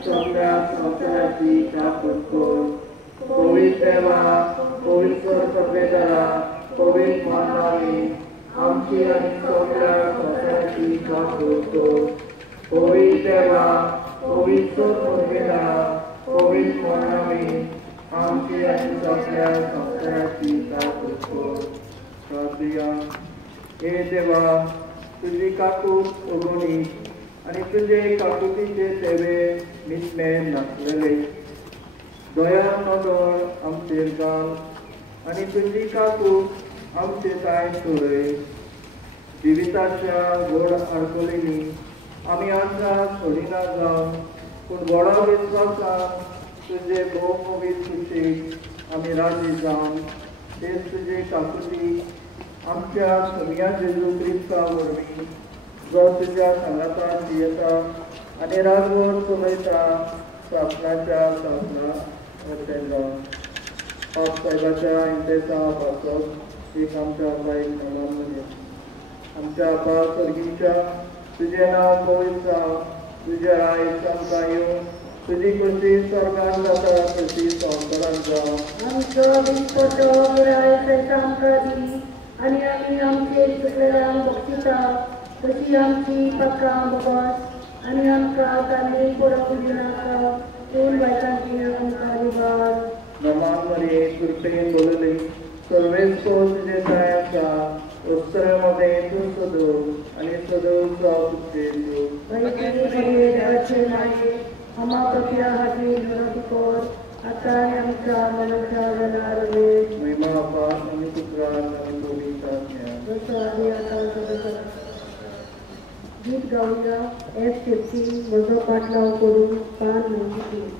सगळ्या संसाराची कापूस कोर पवित्र देवा पवित्र सभेदारा पवित्र मानवी आमची आणि सगळ्या संसाराची कापूस कोर पवित्र देवा पवित्र सभेदारा पवित्र मानवी आमची आणि सगळ्या संसाराची कापूस कोर प्रार्थना हे देवा तुझी काकूस उगवणी आणि तुझे काकुतीचे सेवे निस्मेर नाचलेले दया नदर आमचेर घाल आणि तुझी काकूस आमचे काय सोडय जिविताच्या गोड आडकोलींनी आम्ही आमच्या सोडिना जावन पूण गोडा विश्वासान तुझे भोवमोवीत खुशीक आमी राजी जावन तेच तुझे काकुती आमच्या सगळ्या जेजू क्रिस्ता वरवीं जो तुझ्या संगातान जियेता आनी राजवट चलयता सासणाच्या सासणा वटेन साहेबाच्या इंटेसा पासत एक आमच्या बायक नांवान म्हणजे आमच्या आपा सर्गीच्या तुझें नांव पवित्र जावं तुज्या आयज आमकां येवन तुजी खुशी स्वर्गान जाता तशी संवसारांत जावं आमचो दिसपटो पुराय आमकां दी आनी आमी आमचेर चुकलेल्यांक बक्षिता तशी आमची पाकां बगत आनी आमकां कांदे पडोवंक दिनाका पूण बायकांची आमकां दिवार नमान मरे कृपेन बोलले सर्वेस्को तुझे जाय आसा उत्तरामध्ये तूं सदव आनी सदवचा पुत्रेर देवाचे माये आमा पत्या हाती विनोद कर आता आनी आमच्या मनाच्या वेळार वेळ महिमा पास आनी पुत्रान आनी गीत गाऊया F50 म्हजो पाटलाव करून पान 93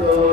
Todo